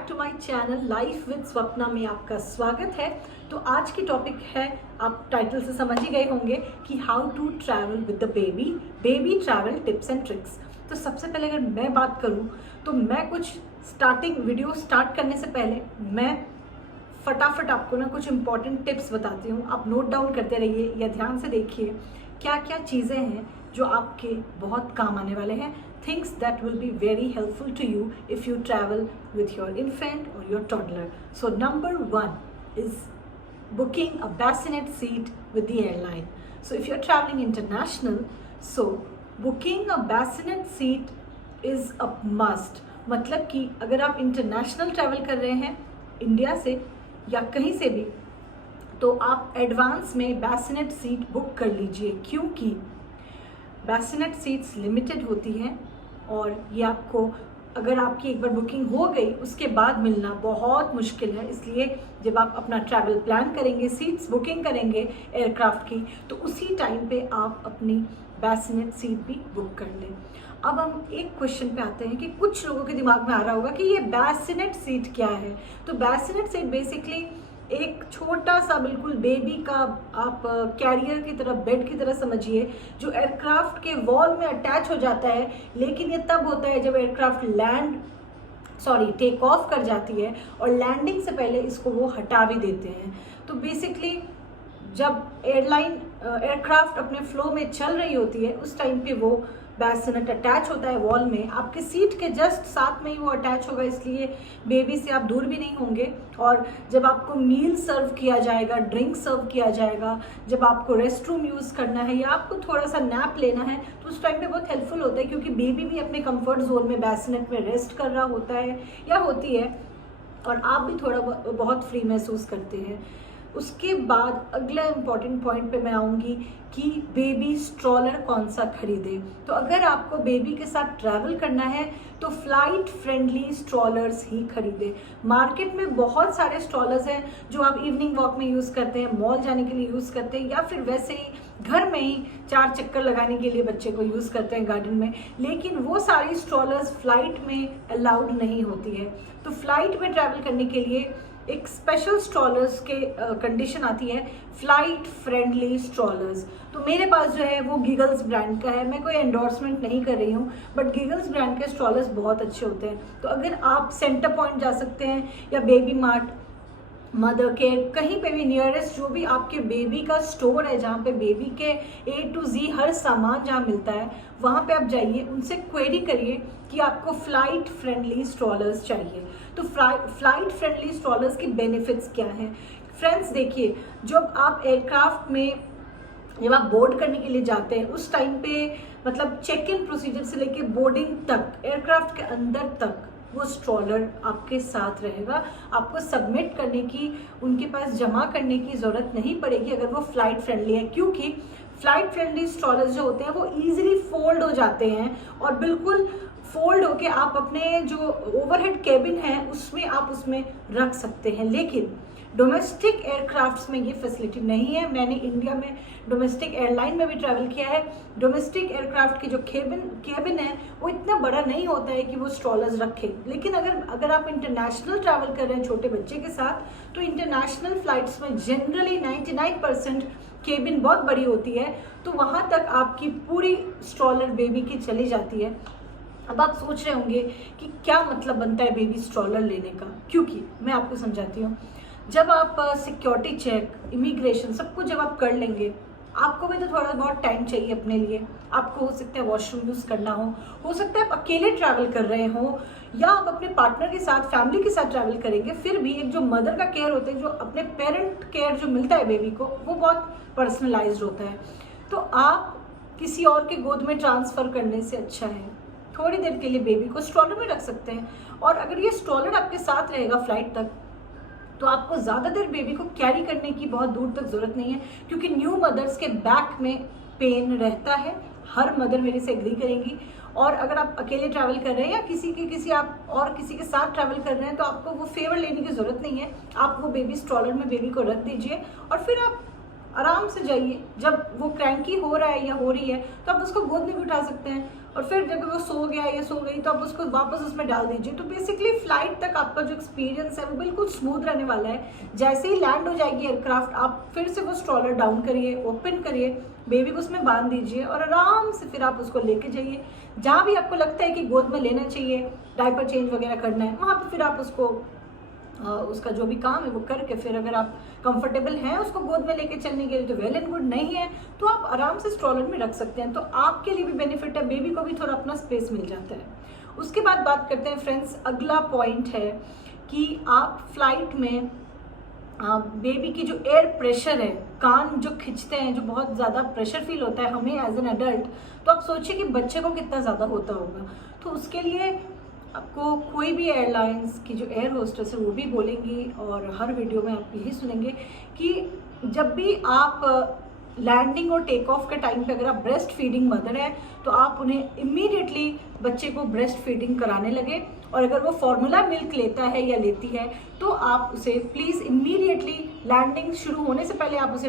Back to my channel life with Swapna में आपका स्वागत है। तो आज की टॉपिक है, आप टाइटल से समझ ही गए होंगे कि how to travel with the baby travel tips and tricks. तो सबसे पहले अगर मैं बात करूं तो मैं कुछ वीडियो स्टार्ट करने से पहले मैं फटाफट आपको ना कुछ इंपॉर्टेंट टिप्स बताती हूँ। आप नोट डाउन करते रहिए या ध्यान से देखिए क्या क्या चीज़ें हैं जो आपके बहुत काम आने वाले हैं। Things that will be very helpful to you if you travel with your infant or your toddler. So number one is booking a bassinet seat with the airline. So if you're traveling international, so booking a bassinet seat is a must. मतलब कि अगर आप international travel कर रहे हैं India से या कहीं से भी, तो आप एडवांस में बैसिनेट सीट बुक कर लीजिए, क्योंकि बैसिनेट सीट्स लिमिटेड होती हैं और ये आपको, अगर आपकी एक बार बुकिंग हो गई उसके बाद मिलना बहुत मुश्किल है। इसलिए जब आप अपना ट्रैवल प्लान करेंगे, सीट्स बुकिंग करेंगे एयरक्राफ्ट की, तो उसी टाइम पे आप अपनी बैसिनेट सीट भी बुक कर लें। अब हम एक क्वेश्चन पे आते हैं कि कुछ लोगों के दिमाग में आ रहा होगा कि ये बैसिनेट सीट क्या है। तो बैसिनेट सीट बेसिकली एक छोटा सा बिल्कुल बेबी का आप कैरियर की तरह, बेड की तरह समझिए, जो एयरक्राफ्ट के वॉल में अटैच हो जाता है। लेकिन ये तब होता है जब एयरक्राफ्ट टेक ऑफ कर जाती है और लैंडिंग से पहले इसको वो हटा भी देते हैं। तो बेसिकली जब एयरक्राफ्ट अपने फ्लो में चल रही होती है उस टाइम पे वो बैसिनेट अटैच होता है वॉल में, आपके सीट के जस्ट साथ में ही वो अटैच होगा, इसलिए बेबी से आप दूर भी नहीं होंगे। और जब आपको मील सर्व किया जाएगा, ड्रिंक सर्व किया जाएगा, जब आपको रेस्ट रूम यूज़ करना है या आपको थोड़ा सा नैप लेना है, तो उस टाइम पे बहुत हेल्पफुल होता है, क्योंकि बेबी भी अपने कंफर्ट जोन में बैसिनेट में रेस्ट कर रहा होता है या होती है, और आप भी थोड़ा बहुत फ्री महसूस करते हैं। उसके बाद अगला इम्पॉर्टेंट पॉइंट पे मैं आऊँगी कि बेबी स्ट्रॉलर कौन सा खरीदें। तो अगर आपको बेबी के साथ ट्रैवल करना है तो फ्लाइट फ्रेंडली स्ट्रॉलर्स ही खरीदें। मार्केट में बहुत सारे स्ट्रॉलर्स हैं जो आप इवनिंग वॉक में यूज़ करते हैं, मॉल जाने के लिए यूज़ करते हैं, या फिर वैसे ही घर में ही 4 चक्कर लगाने के लिए बच्चे को यूज़ करते हैं गार्डन में। लेकिन वो सारी स्ट्रॉलर्स फ्लाइट में अलाउड नहीं होती है। तो फ्लाइट में ट्रैवल करने के लिए एक स्पेशल स्ट्रॉलर्स के कंडीशन आती है, फ्लाइट फ्रेंडली स्ट्रॉलर्स। तो मेरे पास जो है वो गिगल्स ब्रांड का है। मैं कोई एंडोर्समेंट नहीं कर रही हूँ, बट गिगल्स ब्रांड के स्ट्रॉलर्स बहुत अच्छे होते हैं। तो अगर आप सेंटर पॉइंट जा सकते हैं या बेबी मार्ट, मदर केयर, कहीं पे भी नियरेस्ट जो भी आपके बेबी का स्टोर है, जहाँ पे बेबी के A to Z हर सामान जहाँ मिलता है, वहाँ पे आप जाइए, उनसे क्वेरी करिए कि आपको फ्लाइट फ्रेंडली स्ट्रॉलर्स चाहिए। तो फ्लाइट फ्रेंडली स्ट्रॉलर्स की बेनिफिट्स क्या हैं फ्रेंड्स? देखिए, जब आप एयरक्राफ्ट में जब आप बोर्ड करने के लिए जाते हैं उस टाइम पे, मतलब चेक इन प्रोसीजर से लेके बोर्डिंग तक, एयरक्राफ्ट के अंदर तक वो स्ट्रॉलर आपके साथ रहेगा। आपको सबमिट करने की, उनके पास जमा करने की ज़रूरत नहीं पड़ेगी अगर वो फ्लाइट फ्रेंडली है, क्योंकि फ्लाइट फ्रेंडली स्ट्रॉलर्स जो होते हैं वो ईजिली फोल्ड हो जाते हैं और बिल्कुल फोल्ड होके आप अपने जो ओवरहेड केबिन है उसमें आप उसमें रख सकते हैं। लेकिन डोमेस्टिक एयरक्राफ्ट्स में ये फैसिलिटी नहीं है। मैंने इंडिया में डोमेस्टिक एयरलाइन में भी ट्रैवल किया है। डोमेस्टिक एयरक्राफ्ट की जो केबिन है वो इतना बड़ा नहीं होता है कि वो स्ट्रॉलर्स रखें। लेकिन अगर आप इंटरनेशनल ट्रैवल कर रहे हैं छोटे बच्चे के साथ, तो इंटरनेशनल फ्लाइट्स में जनरली 99% केबिन बहुत बड़ी होती है, तो वहाँ तक आपकी पूरी स्ट्रॉलर बेबी की चली जाती है। अब आप सोच रहे होंगे कि क्या मतलब बनता है बेबी स्ट्रॉलर लेने का, क्योंकि मैं आपको समझाती हूँ। जब आप सिक्योरिटी चेक, इमिग्रेशन सब कुछ जब आप कर लेंगे, आपको भी तो थोड़ा बहुत टाइम चाहिए अपने लिए। आपको हो सकता है वॉशरूम यूज़ करना हो सकता है आप अकेले ट्रैवल कर रहे हो, या आप अपने पार्टनर के साथ, फैमिली के साथ ट्रैवल करेंगे। फिर भी एक जो मदर का केयर होता है, जो अपने पेरेंट केयर जो मिलता है बेबी को, वो बहुत पर्सनलाइज्ड होता है। तो आप किसी और के गोद में ट्रांसफ़र करने से अच्छा है थोड़ी देर के लिए बेबी को स्ट्रॉलर में रख सकते हैं। और अगर ये स्ट्रॉलर आपके साथ रहेगा फ्लाइट तक, तो आपको ज़्यादा देर बेबी को कैरी करने की बहुत दूर तक ज़रूरत नहीं है, क्योंकि न्यू मदर्स के बैक में पेन रहता है। हर मदर मेरे से एग्री करेंगी। और अगर आप अकेले ट्रैवल कर रहे हैं या किसी के साथ ट्रैवल कर रहे हैं, तो आपको वो फेवर लेने की ज़रूरत नहीं है। आप वो बेबी स्ट्रॉलर में बेबी को रख दीजिए और फिर आप आराम से जाइए। जब वो क्रैंकी हो रहा है या हो रही है तो आप उसको गोद में भी उठा सकते हैं। और फिर जब वो सो गया या सो गई तो आप उसको वापस उसमें डाल दीजिए। तो बेसिकली फ्लाइट तक आपका जो एक्सपीरियंस है वो बिल्कुल स्मूथ रहने वाला है। जैसे ही लैंड हो जाएगी एयरक्राफ्ट, आप फिर से वो स्ट्रॉलर डाउन करिए, ओपन करिए, बेबी को उसमें बांध दीजिए और आराम से फिर आप उसको लेके जाइए। जहाँ भी आपको लगता है कि गोद में लेना चाहिए, डायपर चेंज वगैरह करना है, वहाँ पर फिर आप उसको उसका जो भी काम है वो करके, फिर अगर आप कंफर्टेबल हैं उसको गोद में लेके चलने के लिए तो वेल एंड गुड, नहीं है तो आप आराम से स्ट्रॉलर में रख सकते हैं। तो आपके लिए भी बेनिफिट है, बेबी को भी थोड़ा अपना स्पेस मिल जाता है। उसके बाद बात करते हैं फ्रेंड्स, अगला पॉइंट है कि आप फ्लाइट में बेबी की जो एयर प्रेशर है, कान जो खिंचते हैं, जो बहुत ज़्यादा प्रेशर फील होता है हमें एज एन एडल्ट, तो आप सोचिए कि बच्चे को कितना ज़्यादा होता होगा। तो उसके लिए आपको कोई भी एयरलाइंस की जो एयर होस्टेस है वो भी बोलेंगी और हर वीडियो में आप यही सुनेंगे कि जब भी आप लैंडिंग और टेक ऑफ के टाइम पे अगर आप ब्रेस्ट फीडिंग मदर है तो आप उन्हें इमीडिएटली बच्चे को ब्रेस्ट फीडिंग कराने लगे। और अगर वो फॉर्मूला मिल्क लेता है या लेती है तो आप उसे प्लीज़ इमीडिएटली लैंडिंग शुरू होने से पहले आप उसे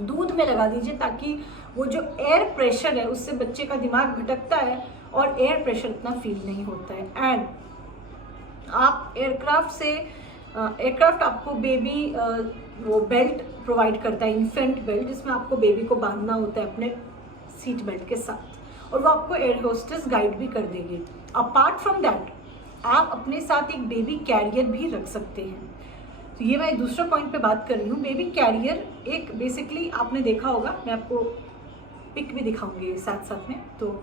दूध में लगा दीजिए, ताकि वो जो एयर प्रेशर है उससे बच्चे का दिमाग भटकता है और एयर प्रेशर इतना फील नहीं होता है। एंड आप एयरक्राफ्ट आपको बेबी वो बेल्ट प्रोवाइड करता है, इन्फेंट बेल्ट, जिसमें आपको बेबी को बांधना होता है अपने सीट बेल्ट के साथ, और वो आपको एयर होस्टेस गाइड भी कर देगी। अपार्ट फ्रॉम दैट आप अपने साथ एक बेबी कैरियर भी रख सकते हैं। तो ये मैं दूसरा पॉइंट पे बात कर रही हूँ। बेबी कैरियर एक बेसिकली आपने देखा होगा, मैं आपको पिक भी दिखाऊंगी साथ साथ में। तो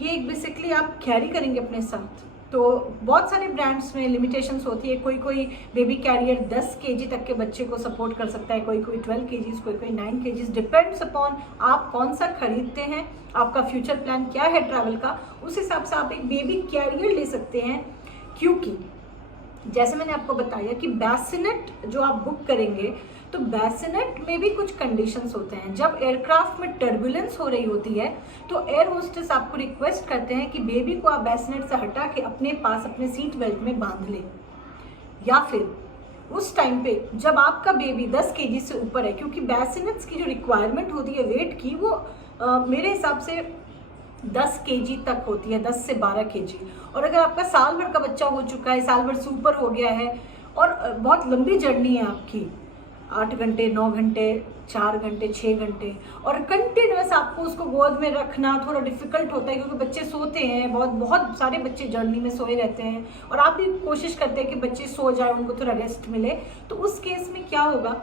ये एक बेसिकली आप कैरी करेंगे अपने साथ। तो बहुत सारे ब्रांड्स में लिमिटेशंस होती है, कोई बेबी कैरियर 10 केजी तक के बच्चे को सपोर्ट कर सकता है, कोई 12 केजीज, कोई 9 केजीज, डिपेंड्स अपॉन आप कौन सा खरीदते हैं, आपका फ्यूचर प्लान क्या है ट्रैवल का, उस हिसाब से आप एक बेबी कैरियर ले सकते हैं। क्योंकि जैसे मैंने आपको बताया कि बैसिनेट जो आप बुक करेंगे तो बैसिनेट में भी कुछ कंडीशंस होते हैं। जब एयरक्राफ्ट में टर्बुलेंस हो रही होती है तो एयर होस्टेस आपको रिक्वेस्ट करते हैं कि बेबी को आप बैसिनेट से हटा के अपने पास अपने सीट बेल्ट में बांध लें, या फिर उस टाइम पे जब आपका बेबी 10 केजी से ऊपर है, क्योंकि बैसिनेट्स की जो रिक्वायरमेंट होती है वेट की, वो मेरे हिसाब से 10 केजी तक होती है, 10 से 12 केजी। और अगर आपका साल भर का बच्चा हो चुका है, साल भर से ऊपर हो गया है और बहुत लंबी जर्नी है आपकी, 8 घंटे, 9 घंटे, 4 घंटे, 6 घंटे, और कंटिन्यूस आपको उसको गोद में रखना थोड़ा डिफिकल्ट होता है, क्योंकि बच्चे सोते हैं, बहुत सारे बच्चे जर्नी में सोए रहते हैं और आप भी कोशिश करते हैं कि बच्चे सो जाए, उनको थोड़ा रेस्ट मिले। तो उस केस में क्या होगा,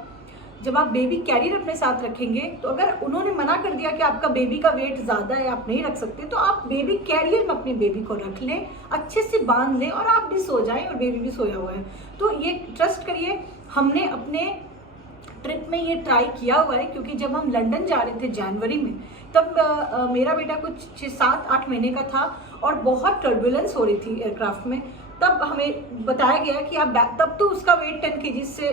जब आप बेबी कैरियर अपने साथ रखेंगे तो अगर उन्होंने मना कर दिया कि आपका बेबी का वेट ज़्यादा है, आप नहीं रख सकते, तो आप बेबी कैरियर में अपने बेबी को रख लें, अच्छे से बांध लें और आप भी सो जाएं और बेबी भी सोया हुआ है। तो ये ट्रस्ट करिए, हमने अपने ट्रिप में ये ट्राई किया हुआ है, क्योंकि जब हम लंदन जा रहे थे जनवरी में, तब मेरा बेटा कुछ 6-7-8 महीने का था और बहुत टर्बुलेंस हो रही थी एयरक्राफ्ट में। तब हमें बताया गया कि आप तब तो उसका वेट 10 केजी से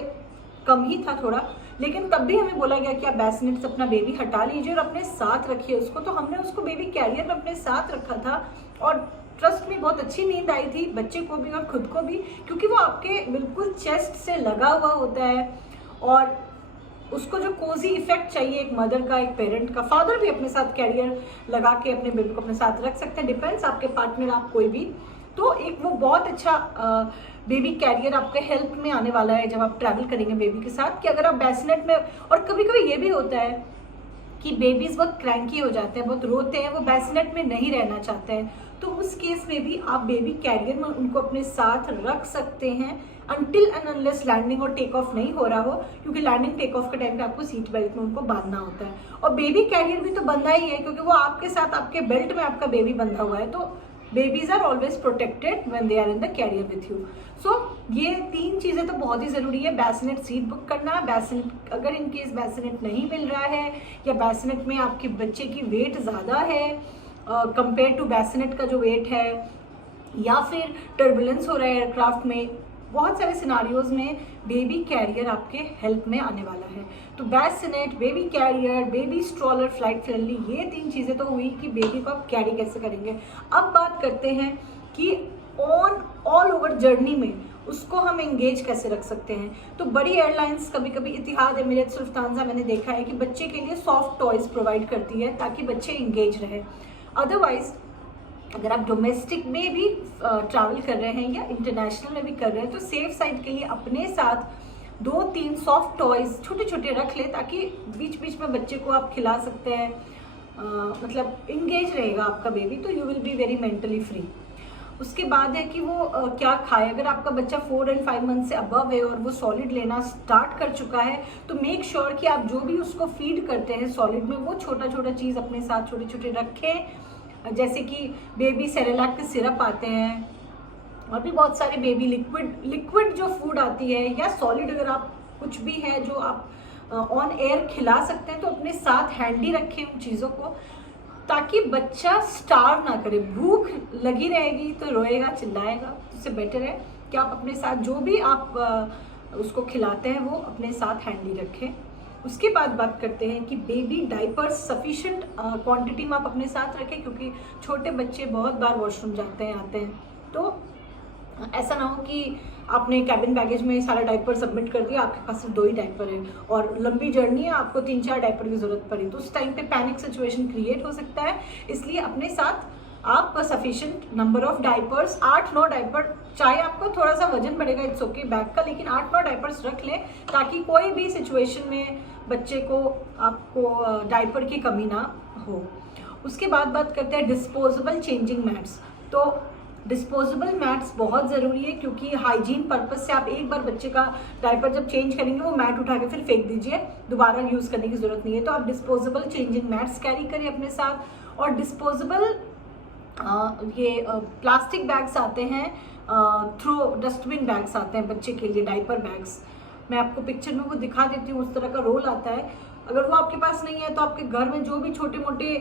कम ही था थोड़ा, लेकिन तब भी हमें बोला गया कि आप बैसिनेट से अपना बेबी हटा लीजिए और अपने साथ रखिए उसको। तो हमने उसको बेबी कैरियर में अपने साथ रखा था और ट्रस्ट में बहुत अच्छी नींद आई थी, बच्चे को भी और खुद को भी, क्योंकि वो आपके बिल्कुल चेस्ट से लगा हुआ होता है और उसको जो कोजी इफेक्ट चाहिए एक मदर का, एक पेरेंट का, फादर भी अपने साथ कैरियर लगा के अपने बेबी को अपने साथ रख सकते हैं, डिपेंड्स आपके पार्टनर, आप कोई भी। तो एक वो बहुत अच्छा बेबी कैरियर आपके हेल्प में आने वाला है जब आप ट्रैवल करेंगे बेबी के साथ, कि अगर आप बैसिनेट में, और कभी कभी ये भी होता है कि बेबीज बहुत क्रैंकी हो जाते हैं, बहुत रोते हैं, वो बैसिनेट में नहीं रहना चाहते हैं, तो उस केस में भी आप बेबी कैरियर में उनको अपने साथ रख सकते हैं अनटिल एंड अनलेस लैंडिंग और टेक ऑफ नहीं हो रहा हो, क्योंकि लैंडिंग टेक ऑफ के टाइम पे आपको सीट बेल्ट में उनको बांधना होता है। और बेबी कैरियर भी तो बंधा ही है, क्योंकि वो आपके साथ, आपके बेल्ट में आपका बेबी बंधा हुआ है, तो babies are always protected when they are in the carrier with you. So ये 3 चीज़ें तो बहुत ही ज़रूरी है। बैसिनेट सीट बुक करना, बैसिनेट अगर इन केस बैसिनेट नहीं मिल रहा है या बैसिनेट में आपके बच्चे की वेट ज़्यादा है कंपेयर टू बैसिनेट का जो वेट है, या फिर टर्बुलेंस हो रहा है एयरक्राफ्ट में, बहुत सारे सिनारियोज में बेबी कैरियर आपके हेल्प में आने वाला है। तो bassinet, baby carrier, baby stroller, flight friendly, ये 3 चीज़ें तो हुई कि बेबी को आप कैरी कैसे करेंगे। अब बात करते हैं कि ऑल ओवर जर्नी में उसको हम एंगेज कैसे रख सकते हैं। तो बड़ी एयरलाइंस, कभी कभी इतिहाद, एमिरेट्स, लुफ्तांजा, मैंने देखा है कि बच्चे के लिए सॉफ्ट टॉयज प्रोवाइड करती है ताकि बच्चे एंगेज रहे। अदरवाइज अगर आप डोमेस्टिक में भी ट्रैवल कर रहे हैं या इंटरनेशनल में भी कर रहे हैं तो सेफ साइड के लिए अपने साथ 2-3 सॉफ्ट टॉयज छोटे छोटे रख ले, ताकि बीच बीच में बच्चे को आप खिला सकते हैं, मतलब इंगेज रहेगा आपका बेबी, तो you will be very mentally free. उसके बाद है कि वो क्या खाए। अगर आपका बच्चा 4 और 5 मंथ से अबव है और वो सॉलिड लेना स्टार्ट कर चुका है तो मेक श्योर कि आप जो भी उसको फीड करते हैं सॉलिड में वो छोटा छोटा चीज़ अपने साथ छोटे छोटे रखें, जैसे कि बेबी सेरेलैक के सिरप आते हैं और भी बहुत सारे बेबी लिक्विड जो फूड आती है, या सॉलिड अगर आप कुछ भी है जो आप ऑन एयर खिला सकते हैं तो अपने साथ हैंडी रखें उन चीज़ों को, ताकि बच्चा स्टार्व ना करे। भूख लगी रहेगी तो रोएगा चिल्लाएगा, उससे बेटर है कि आप अपने साथ जो भी आप उसको खिलाते हैं वो अपने साथ हैंडी रखें। उसके बाद बात करते हैं कि बेबी डाइपर्स सफिशिएंट क्वांटिटी में आप अपने साथ रखें, क्योंकि छोटे बच्चे बहुत बार वॉशरूम जाते हैं आते हैं, तो ऐसा ना हो कि आपने कैबिन बैगेज में सारा डाइपर सबमिट कर दिया, आपके पास सिर्फ 2 ही डाइपर है और लंबी जर्नी है, आपको 3-4 डाइपर की जरूरत पड़ी, तो उस टाइम पे पैनिक सिचुएशन क्रिएट हो सकता है। इसलिए अपने साथ आप sufficient number of diapers 8-9 diaper, चाहे आपको थोड़ा सा वजन बढ़ेगा इट्स ओके बैग का, लेकिन 8-9 डाइपर्स रख लें ताकि कोई भी सिचुएशन में बच्चे को आपको डाइपर की कमी ना हो। उसके बाद बात करते हैं डिस्पोजेबल चेंजिंग मैट्स। तो डिस्पोजेबल मैट्स बहुत ज़रूरी है, क्योंकि हाइजीन पर्पस से आप एक बार बच्चे का डायपर जब चेंज करेंगे वो मैट उठा के फिर फेंक दीजिए, दोबारा यूज़ करने की ज़रूरत नहीं है। तो आप डिस्पोजेबल चेंजिंग मैट्स कैरी करिए अपने साथ। और डिस्पोजेबल ये प्लास्टिक बैग्स आते हैं, थ्रो डस्टबिन बैग्स आते हैं बच्चे के लिए, डायपर बैग्स, मैं आपको पिक्चर में वो दिखा देती हूँ, उस तरह का रोल आता है। अगर वो आपके पास नहीं है तो आपके घर में जो भी छोटे मोटे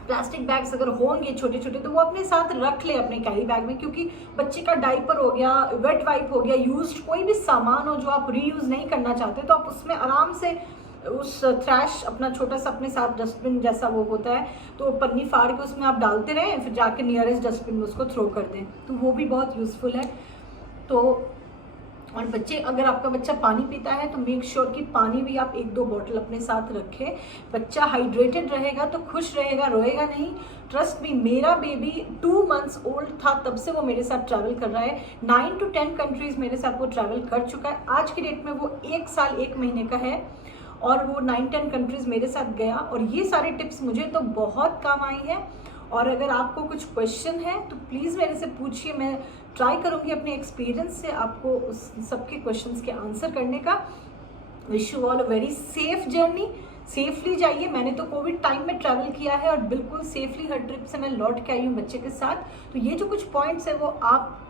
प्लास्टिक बैग्स अगर होंगे छोटे छोटे तो वो अपने साथ रख ले अपने कैरी बैग में, क्योंकि बच्चे का डाइपर हो गया, वेट वाइप हो गया, यूज्ड कोई भी सामान हो जो आप रीयूज नहीं करना चाहते तो आप उसमें आराम से उस थ्रैश अपना छोटा सा अपने साथ डस्टबिन जैसा वो होता है तो पन्नी फाड़ के उसमें आप डालते रहें, फिर जाके नियरेस्ट डस्टबिन में उसको थ्रो कर दें, तो वो भी बहुत यूज़फुल है। तो और बच्चे, अगर आपका बच्चा पानी पीता है तो मेक श्योर कि पानी भी आप 1-2 बॉटल अपने साथ रखें। बच्चा हाइड्रेटेड रहेगा तो खुश रहेगा, रोएगा नहीं। ट्रस्ट मी, मेरा बेबी 2 मंथ्स ओल्ड था तब से वो मेरे साथ ट्रैवल कर रहा है, 9 to 10 कंट्रीज मेरे साथ वो ट्रैवल कर चुका है। आज की डेट में वो 1 साल 1 महीने का है और वो 9-10 कंट्रीज मेरे साथ गया, और ये सारे टिप्स मुझे तो बहुत काम आई है। और अगर आपको कुछ क्वेश्चन है तो प्लीज़ मेरे से पूछिए, मैं ट्राई करूँगी अपने एक्सपीरियंस से आपको उस सबके क्वेश्चंस के आंसर करने का। Wish you all a very safe journey, safely जाइए। मैंने तो कोविड टाइम में ट्रैवल किया है और बिल्कुल सेफली हर ट्रिप से मैं लौट के आई हूँ बच्चे के साथ। तो ये जो कुछ पॉइंट्स है वो आप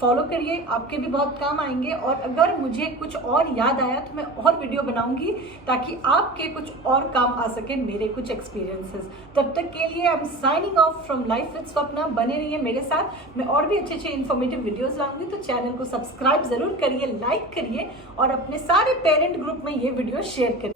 फॉलो करिए, आपके भी बहुत काम आएंगे। और अगर मुझे कुछ और याद आया तो मैं और वीडियो बनाऊंगी ताकि आपके कुछ और काम आ सके मेरे कुछ एक्सपीरियंसेस। तब तक के लिए I am signing off from life with Swapna. बने रहिए मेरे साथ, मैं और भी अच्छे अच्छे इन्फॉर्मेटिव वीडियोस लाऊंगी, तो चैनल को सब्सक्राइब जरूर करिए, लाइक करिए और अपने सारे पेरेंट ग्रुप में ये वीडियो शेयर करिए।